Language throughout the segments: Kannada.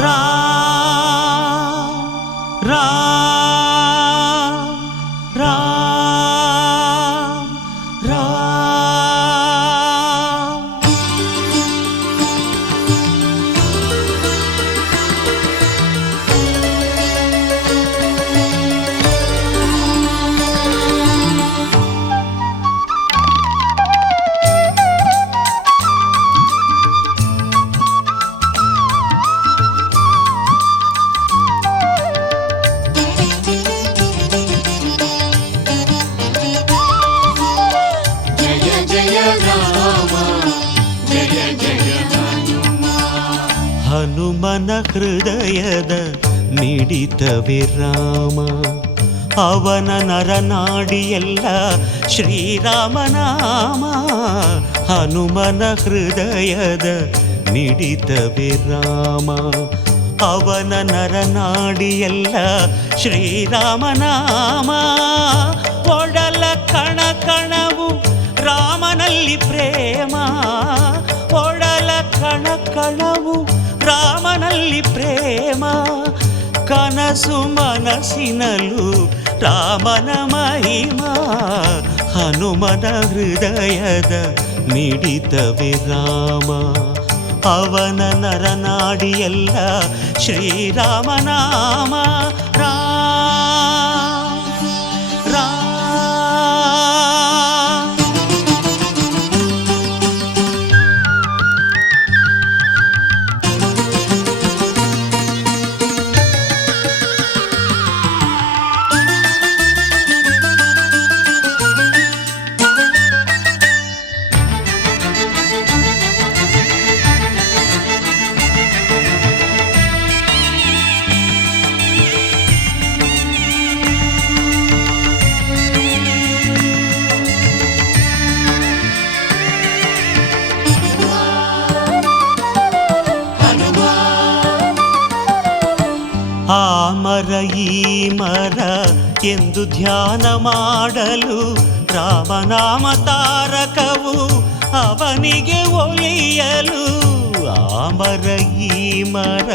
ರಾಮ್ ರಾಮ್ ರಾಮ್ ರಾಮ್. ಹನುಮನ ಹೃದಯದ ಮಿಡಿತವೇ ರಾಮ, ಅವನ ನರನಾಡಿಯೆಲ್ಲ ಶ್ರೀರಾಮನಾಮ. ಹನುಮನ ಹೃದಯದ ಮಿಡಿತವೇ ರಾಮ, ಅವನ ನರನಾಡಿಯೆಲ್ಲ ಶ್ರೀರಾಮನಾಮ. ಒಡಲ ಕಣ ಕಣವು ರಾಮನಲ್ಲಿ ಪ್ರೇಮ, ಒಡಲ ಕಣ ಕಣವು ರಾಮನಲ್ಲಿ ಪ್ರೇಮ. ಕನಸು ಮನಸ್ಸಿನಲ್ಲೂ ರಾಮನ ಮಹಿಮಾ, ಹನುಮನ ಹೃದಯದ ಮಿಡಿತವೇ ರಾಮ, ಅವನ ನರನಾಡಿಯೆಲ್ಲ ಶ್ರೀರಾಮನಾಮ. ರಾಮ ರಾಮ. ಆ ಮರ ಈ ಮರ ಎಂದು ಧ್ಯಾನ ಮಾಡಲು ರಾಮನಾಮ ತಾರಕವು ಅವನಿಗೆ ಒಲಿಯಲು. ಆ ಮರ ಈ ಮರ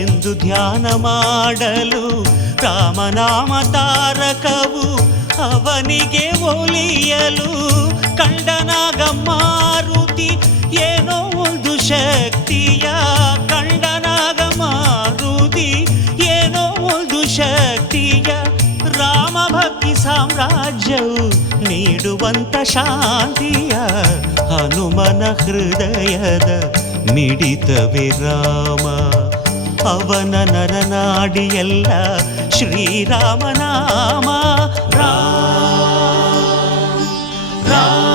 ಎಂದು ಧ್ಯಾನ ಮಾಡಲು ರಾಮನಾಮ ತಾರಕವು ಅವನಿಗೆ ಒಲಿಯಲು. ಕಂಡನಾಗ ಮಾರುತಿ ಏನೋ ಒಂದು ಶಕ್ತಿಯ, ಕಂಡನಾಗ ಮಾರುತಿ ಏನೋ ಒಂದು ಶಕ್ತಿಯ. ರಾಮ ಭಕ್ತಿ ಸಾಮ್ರಾಜ್ಯವು ನೀಡುವಂತ ಶಾಂತಿಯ, ಹನುಮನ ಹೃದಯದ ಮಿಡಿತವೇ ರಾಮ, ಅವನ ನರನಾಡಿಯೆಲ್ಲ ಶ್ರೀರಾಮನಾಮ. ರಾಮ ರಾಮ.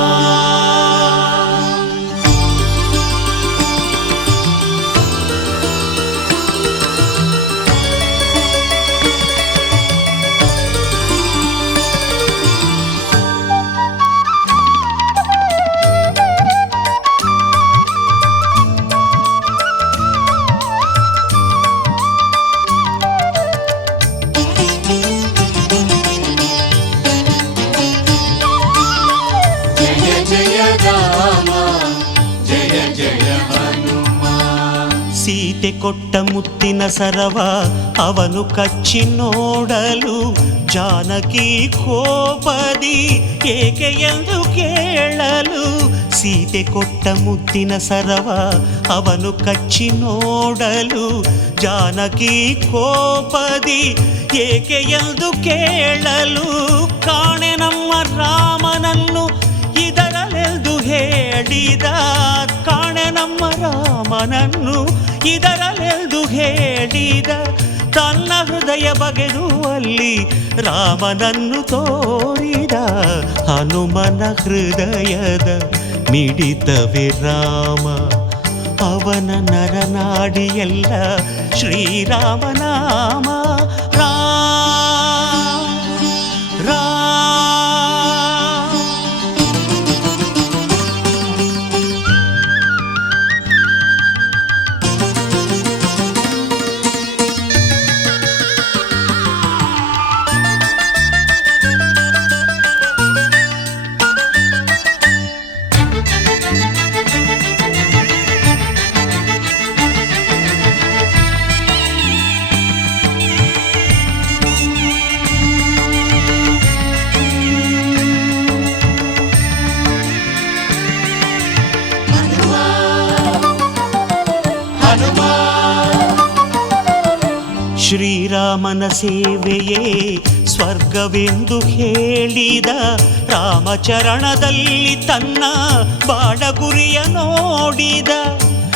ಸೀತೆ ಕೊಟ್ಟ ಮುತ್ತಿನ ಸರವ ಅವನು ಕಚ್ಚಿ ನೋಡಲು, ಜಾನಕಿ ಕೋಪದಿ ಏಕೆ ಎಂದು ಕೇಳಲು. ಸೀತೆ ಕೊಟ್ಟ ಮುತ್ತಿನ ಸರವ ಅವನು ಕಚ್ಚಿ ನೋಡಲು, ಜಾನಕಿ ಕೋಪದಿ ಏಕೆ ಎಂದು ಕೇಳಲು. ಕಾಣೆ ನಮ್ಮ ರಾಮನನ್ನು ಇದರಲೆಂದು ಹೇಳಿದ, ಕಾಣೆ ನಮ್ಮ ರಾಮನನ್ನು ಇದರಲೆಂದು ಹೇಳಿದ. ತನ್ನ ಹೃದಯ ಬಗೆದು ಅಲ್ಲಿ ರಾಮನನ್ನು ತೋರಿದ, ಹನುಮನ ಹೃದಯದ ಮಿಡಿತವೇ ರಾಮ, ಅವನ ನರನಾಡಿಯೆಲ್ಲ ಶ್ರೀರಾಮನಾಮ. ರಾಮ ರಾಮ. ಶ್ರೀರಾಮನ ಸೇವೆಯೇ ಸ್ವರ್ಗವೆಂದು ಹೇಳಿದ ರಾಮಚರಣದಲ್ಲಿ ತನ್ನ ಬಾಡಗುರಿಯ ನೋಡಿದ.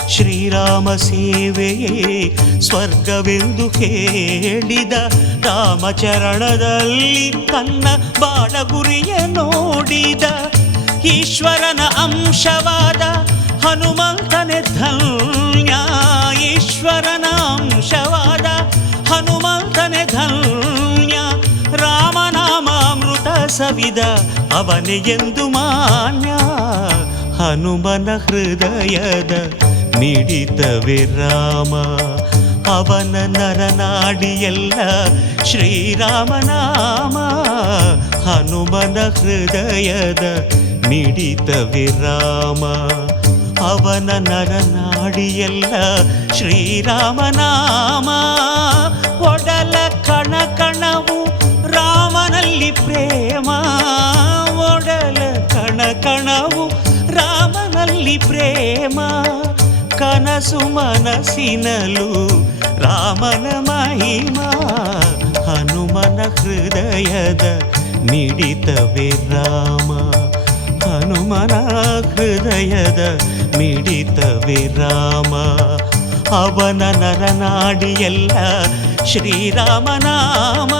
ಶ್ರೀರಾಮ ಸೇವೆಯೇ ಸ್ವರ್ಗವೆಂದು ಹೇಳಿದ ರಾಮಚರಣದಲ್ಲಿ ತನ್ನ ಬಾಡಗುರಿಯ ನೋಡಿದ. ಈಶ್ವರನ ಅಂಶವಾದ ಹನುಮಂತನೇ ಧನ್ಯ, ಈಶ್ವರನ ಅಂಶವಾದ ಹನುಮಂತನೇ ಧನ್ಯ. ರಾಮನಾಮಾಮೃತ ಸವಿದ ಅವನೇ ಎಂದು ಮಾನ್ಯ. ಹನುಮನ ಹೃದಯದ ಮಿಡಿತವೇ ರಾಮ, ಅವನ ನರನಾಡಿಯೆಲ್ಲ ಶ್ರೀರಾಮನಾಮ. ಹನುಮನ ಹೃದಯದ ಮಿಡಿತವೇ ರಾಮ, ಅವನ ನರನಾಡಿಯೆಲ್ಲ ಶ್ರೀರಾಮನಾಮ. ಒಡಲ ಕಣಕಣವು ರಾಮನಲ್ಲಿ ಪ್ರೇಮ, ಒಡಲ ಕಣಕಣವು ರಾಮನಲ್ಲಿ ಪ್ರೇಮ. ಕನಸು ಮನಸ್ಸಿನಲು ರಾಮನ ಮಹಿಮಾ, ಹನುಮನ ಹೃದಯದ ಮಿಡಿತವೇ ರಾಮ, ಹನುಮನ ಹೃದಯದ ಮಿಡಿತವೇ ರಾಮ. ಅವನ ನರನಾಡಿಯೆಲ್ಲ ಶ್ರೀರಾಮನಾಮ.